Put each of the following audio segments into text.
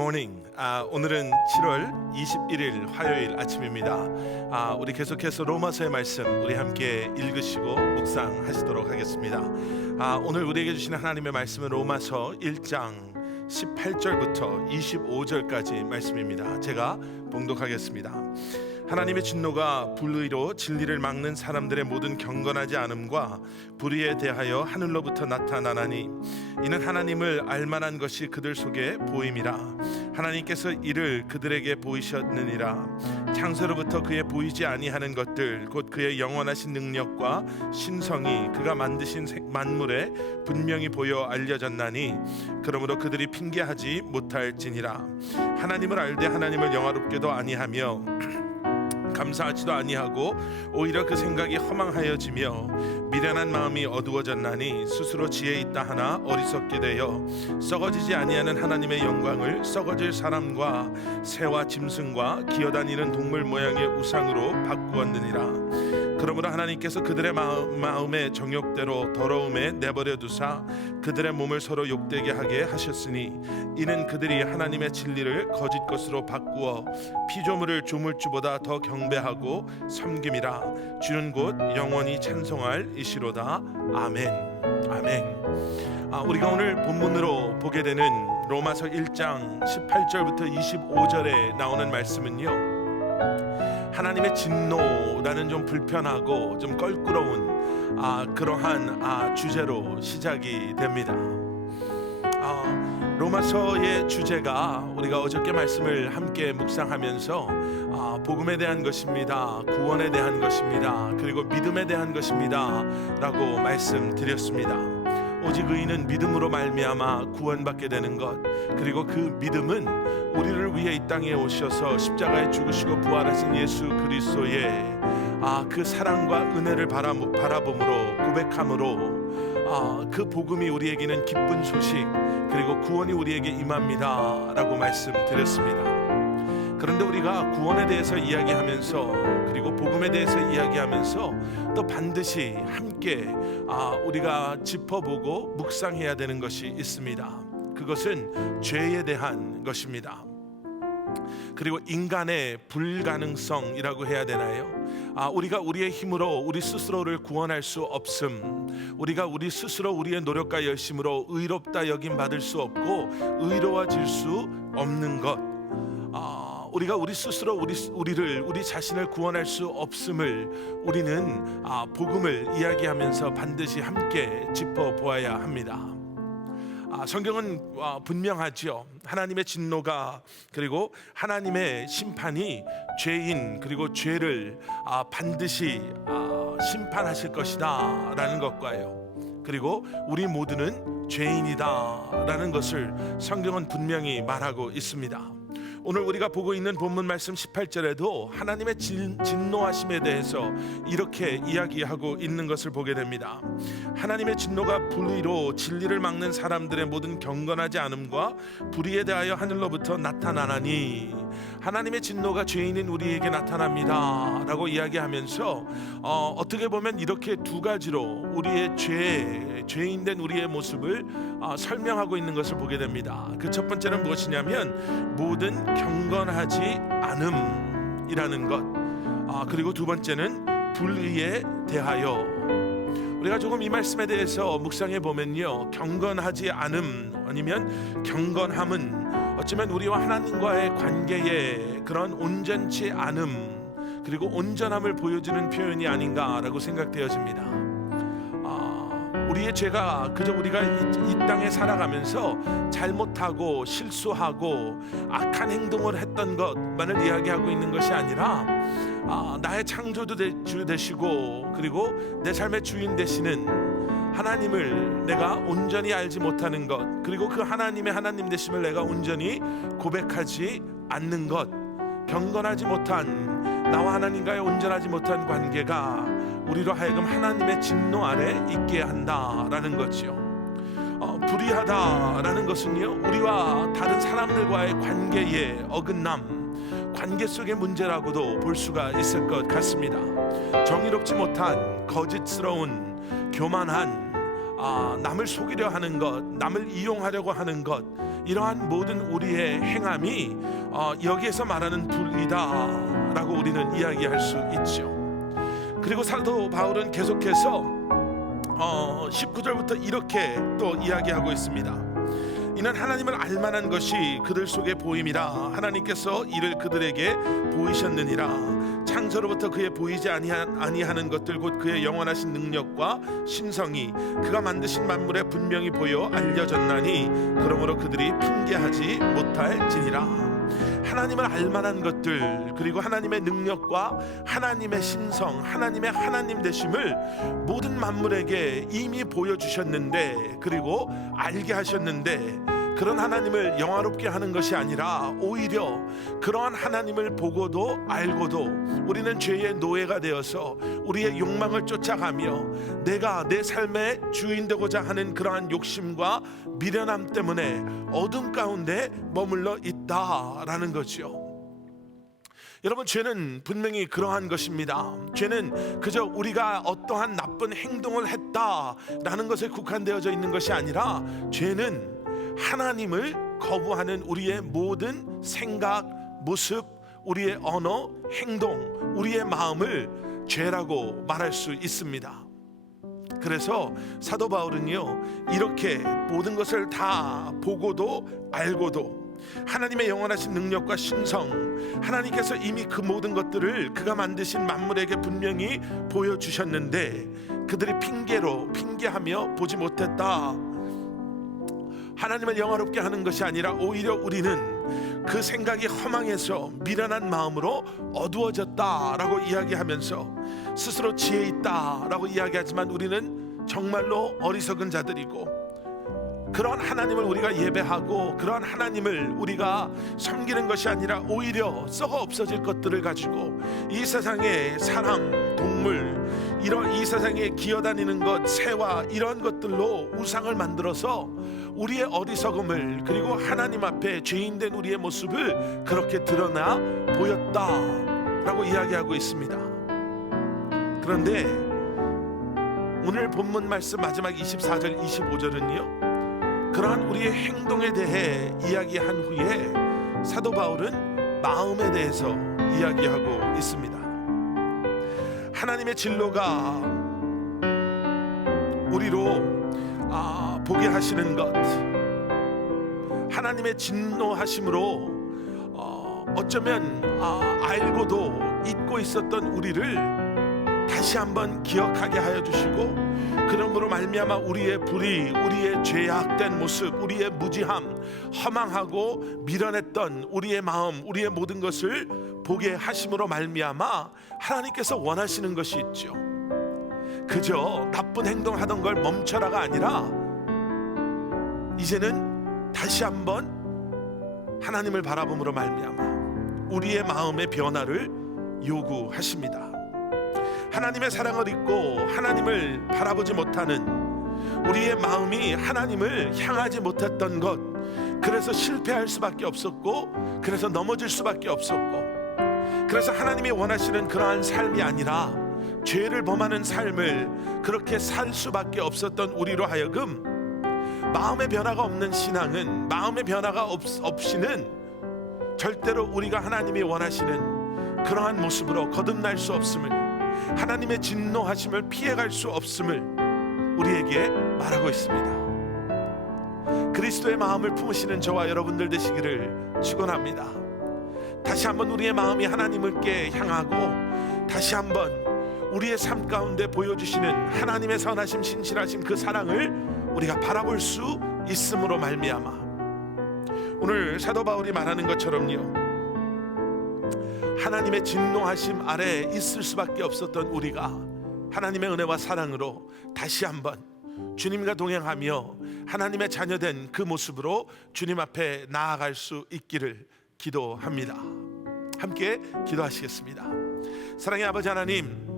굿모닝. 오늘은 7월 21일 화요일 아침입니다. 우리 계속해서 로마서의 말씀 우리 함께 읽으시고 묵상하시도록 하겠습니다. 오늘 우리에게 주시는 하나님의 말씀은 로마서 1장 18절부터 25절까지 말씀입니다. 제가 봉독하겠습니다. 하나님의 진노가 불의로 진리를 막는 사람들의 모든 경건하지 않음과 불의에 대하여 하늘로부터 나타나나니 이는 하나님을 알만한 것이 그들 속에 보임이라. 하나님께서 이를 그들에게 보이셨느니라. 창세로부터 그의 보이지 아니하는 것들 곧 그의 영원하신 능력과 신성이 그가 만드신 만물에 분명히 보여 알려졌나니 그러므로 그들이 핑계하지 못할지니라. 하나님을 알되 하나님을 영화롭게도 아니하며 감사하지도 아니하고 오히려 그 생각이 허망하여지며 미련한 마음이 어두워졌나니 스스로 지혜 있다 하나 어리석게 되어 썩어지지 아니하는 하나님의 영광을 썩어질 사람과 새와 짐승과 기어다니는 동물 모양의 우상으로 바꾸었느니라. 그러므로 하나님께서 그들의 마음의 정욕대로 더러움에 내버려 두사 그들의 몸을 서로 욕되게 하게 하셨으니 이는 그들이 하나님의 진리를 거짓 것으로 바꾸어 피조물을 조물주보다 더 경배하고 섬김이라. 주는 곧 영원히 찬송할 이시로다. 아멘. 아멘. 우리가 오늘 본문으로 보게 되는 로마서 1장 18절부터 25절에 나오는 말씀은요, 하나님의 진노라는 좀 불편하고 좀 껄끄러운 그러한 주제로 시작이 됩니다. 로마서의 주제가 우리가 어저께 말씀을 함께 묵상하면서 복음에 대한 것입니다, 구원에 대한 것입니다, 그리고 믿음에 대한 것입니다 라고 말씀드렸습니다. 오직 의인은 믿음으로 말미암아 구원받게 되는 것, 그리고 그 믿음은 우리를 위해 이 땅에 오셔서 십자가에 죽으시고 부활하신 예수 그리스도의 그 사랑과 은혜를 바라봄으로 고백함으로 그 복음이 우리에게는 기쁜 소식, 그리고 구원이 우리에게 임합니다 라고 말씀드렸습니다. 그런데 우리가 구원에 대해서 이야기하면서 그리고 복음에 대해서 이야기하면서 또 반드시 함께 우리가 짚어보고 묵상해야 되는 것이 있습니다. 그것은 죄에 대한 것입니다. 그리고 인간의 불가능성이라고 해야 되나요? 우리가 우리의 힘으로 우리 스스로를 구원할 수 없음, 우리가 우리 스스로 우리의 노력과 열심으로 의롭다 여김 받을 수 없고 의로워질 수 없는 것, 우리가 우리 스스로 우리 자신을 구원할 수 없음을 우리는 복음을 이야기하면서 반드시 함께 짚어보아야 합니다. 성경은 분명하죠. 하나님의 진노가 그리고 하나님의 심판이 죄인 그리고 죄를 반드시 심판하실 것이다 라는 것과요, 그리고 우리 모두는 죄인이다 라는 것을 성경은 분명히 말하고 있습니다. 오늘 우리가 보고 있는 본문 말씀 18절에도 하나님의 진노하심에 대해서 이렇게 이야기하고 있는 것을 보게 됩니다. 하나님의 진노가 불의로 진리를 막는 사람들의 모든 경건하지 않음과 불의에 대하여 하늘로부터 나타나나니, 하나님의 진노가 죄인인 우리에게 나타납니다 라고 이야기하면서 어떻게 보면 이렇게 두 가지로 우리의 죄인된 우리의 모습을 설명하고 있는 것을 보게 됩니다. 그 첫 번째는 무엇이냐면 모든 경건하지 않음이라는 것, 그리고 두 번째는 불의에 대하여. 우리가 조금 이 말씀에 대해서 묵상해 보면요, 경건하지 않음 아니면 경건함은 어쩌면 우리와 하나님과의 관계에 그런 온전치 않음 그리고 온전함을 보여주는 표현이 아닌가라고 생각되어집니다. 우리의 죄가 그저 우리가 이 땅에 살아가면서 잘못하고 실수하고 악한 행동을 했던 것만을 이야기하고 있는 것이 아니라 나의 창조주 되시고 그리고 내 삶의 주인 되시는 하나님을 내가 온전히 알지 못하는 것, 그리고 그 하나님의 하나님 되심을 내가 온전히 고백하지 않는 것, 경건하지 못한 나와 하나님과의 온전하지 못한 관계가 우리로 하여금 하나님의 진노 아래 있게 한다라는 거지요. 불의하다라는 것은요, 우리와 다른 사람들과의 관계의 어긋남, 관계 속의 문제라고도 볼 수가 있을 것 같습니다. 정의롭지 못한 교만한 남을 속이려 하는 것, 남을 이용하려고 하는 것, 이러한 모든 우리의 행함이 여기에서 말하는 불이다라고 우리는 이야기할 수 있죠. 그리고 사도 바울은 계속해서 19절부터 이렇게 또 이야기하고 있습니다. 이는 하나님을 알만한 것이 그들 속에 보임이라. 하나님께서 이를 그들에게 보이셨느니라. 창세로부터 그의 보이지 아니하는 것들 곧 그의 영원하신 능력과 신성이 그가 만드신 만물에 분명히 보여 알려졌나니 그러므로 그들이 핑계하지 못할지니라. 하나님을 알만한 것들, 그리고 하나님의 능력과 하나님의 신성, 하나님의 하나님 되심을 모든 만물에게 이미 보여주셨는데, 그리고 알게 하셨는데, 그런 하나님을 영화롭게 하는 것이 아니라 오히려 그러한 하나님을 보고도 알고도 우리는 죄의 노예가 되어서 우리의 욕망을 쫓아가며 내가 내 삶의 주인 되고자 하는 그러한 욕심과 미련함 때문에 어둠 가운데 머물러 있다라는 거죠. 여러분, 죄는 분명히 그러한 것입니다. 죄는 그저 우리가 어떠한 나쁜 행동을 했다라는 것에 국한되어져 있는 것이 아니라, 죄는 하나님을 거부하는 우리의 모든 생각, 모습, 우리의 언어, 행동, 우리의 마음을 죄라고 말할 수 있습니다. 그래서 사도 바울은요, 이렇게 모든 것을 다 보고도 알고도 하나님의 영원하신 능력과 신성, 하나님께서 이미 그 모든 것들을 그가 만드신 만물에게 분명히 보여주셨는데 그들이 핑계하며 보지 못했다. 하나님을 영화롭게 하는 것이 아니라 오히려 우리는 그 생각이 허망해서 미련한 마음으로 어두워졌다라고 이야기하면서 스스로 지혜 있다라고 이야기하지만 우리는 정말로 어리석은 자들이고, 그런 하나님을 우리가 예배하고 그런 하나님을 우리가 섬기는 것이 아니라 오히려 썩어 없어질 것들을 가지고 이 세상의 사람, 동물, 이런 이 세상에 기어다니는 것, 새와 이런 것들로 우상을 만들어서 우리의 어리석음을, 그리고 하나님 앞에 죄인된 우리의 모습을 그렇게 드러나 보였다라고 이야기하고 있습니다. 그런데 오늘 본문 말씀 마지막 24절 25절은요, 그러한 우리의 행동에 대해 이야기한 후에 사도 바울은 마음에 대해서 이야기하고 있습니다. 하나님의 진로가 우리로 보게 하시는 것, 하나님의 진노하심으로 어쩌면 알고도 잊고 있었던 우리를 다시 한번 기억하게 하여 주시고, 그러므로 말미암아 우리의 불의, 우리의 죄악된 모습, 우리의 무지함, 허망하고 미련했던 우리의 마음, 우리의 모든 것을 보게 하심으로 말미암아 하나님께서 원하시는 것이 있죠. 그저 나쁜 행동하던 걸 멈춰라가 아니라 이제는 다시 한번 하나님을 바라봄으로 말미암아 우리의 마음의 변화를 요구하십니다. 하나님의 사랑을 잊고 하나님을 바라보지 못하는 우리의 마음이 하나님을 향하지 못했던 것, 그래서 실패할 수밖에 없었고, 그래서 넘어질 수밖에 없었고, 그래서 하나님이 원하시는 그러한 삶이 아니라 죄를 범하는 삶을 그렇게 살 수밖에 없었던 우리로 하여금 마음의 변화가 없는 신앙은, 마음의 변화가 없이는 절대로 우리가 하나님이 원하시는 그러한 모습으로 거듭날 수 없음을, 하나님의 진노하심을 피해갈 수 없음을 우리에게 말하고 있습니다. 그리스도의 마음을 품으시는 저와 여러분들 되시기를 축원합니다. 다시 한번 우리의 마음이 하나님께 향하고, 다시 한번 우리의 삶 가운데 보여주시는 하나님의 선하심, 신실하심, 그 사랑을 우리가 바라볼 수 있음으로 말미암아 오늘 사도 바울이 말하는 것처럼요, 하나님의 진노하심 아래 있을 수밖에 없었던 우리가 하나님의 은혜와 사랑으로 다시 한번 주님과 동행하며 하나님의 자녀된 그 모습으로 주님 앞에 나아갈 수 있기를 기도합니다. 함께 기도하시겠습니다. 사랑의 아버지 하나님,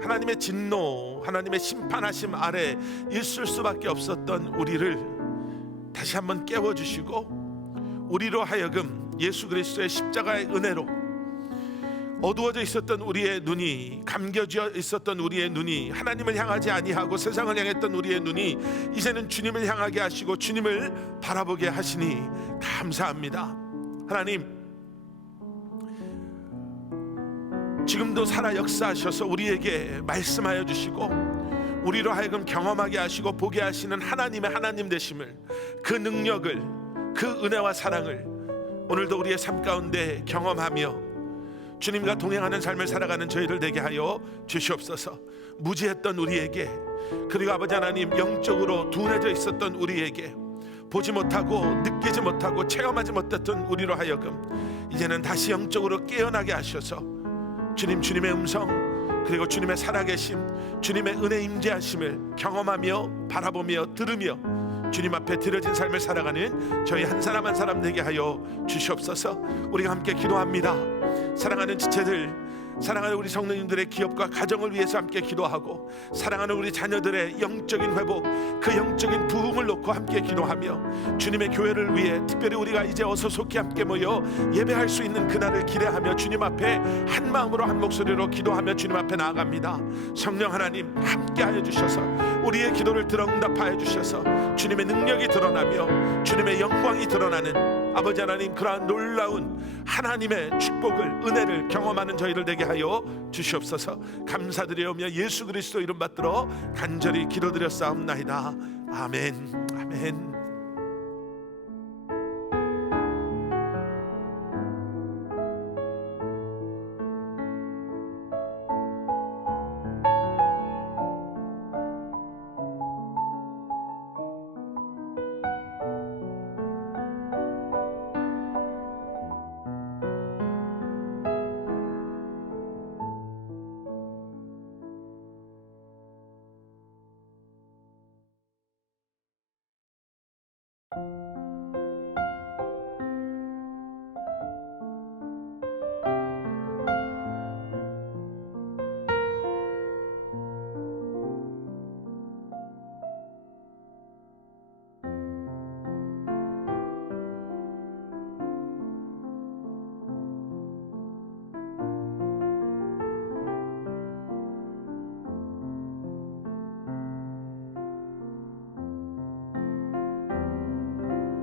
하나님의 진노, 하나님의 심판하심 아래 있을 수밖에 없었던 우리를 다시 한번 깨워주시고, 우리로 하여금 예수 그리스도의 십자가의 은혜로 어두워져 있었던 우리의 눈이, 감겨져 있었던 우리의 눈이 하나님을 향하지 아니하고 세상을 향했던 우리의 눈이 이제는 주님을 향하게 하시고 주님을 바라보게 하시니 감사합니다. 하나님, 지금도 살아 역사하셔서 우리에게 말씀하여 주시고 우리로 하여금 경험하게 하시고 보게 하시는 하나님의 하나님 되심을, 그 능력을, 그 은혜와 사랑을 오늘도 우리의 삶 가운데 경험하며 주님과 동행하는 삶을 살아가는 저희들 되게 하여 주시옵소서. 무지했던 우리에게, 그리고 아버지 하나님 영적으로 둔해져 있었던 우리에게, 보지 못하고 느끼지 못하고 체험하지 못했던 우리로 하여금 이제는 다시 영적으로 깨어나게 하셔서 주님의 음성, 그리고 주님의 살아계심, 주님의 은혜 임재하심을 경험하며 바라보며 들으며 주님 앞에 드려진 삶을 살아가는 저희 한 사람 한 사람 되게 하여 주시옵소서. 우리가 함께 기도합니다. 사랑하는 지체들, 사랑하는 우리 성도님들의 기업과 가정을 위해서 함께 기도하고, 사랑하는 우리 자녀들의 영적인 회복, 그 영적인 부흥을 놓고 함께 기도하며 주님의 교회를 위해, 특별히 우리가 이제 어서 속히 함께 모여 예배할 수 있는 그날을 기대하며 주님 앞에 한 마음으로 한 목소리로 기도하며 주님 앞에 나아갑니다. 성령 하나님 함께 하여 주셔서 우리의 기도를 들어 응답하여 주셔서 주님의 능력이 드러나며 주님의 영광이 드러나는 아버지 하나님, 그러한 놀라운 하나님의 축복을, 은혜를 경험하는 저희들 되게 하여 주시옵소서. 감사드리오며 예수 그리스도 이름 받들어 간절히 기도드렸사옵나이다. 아멘, 아멘.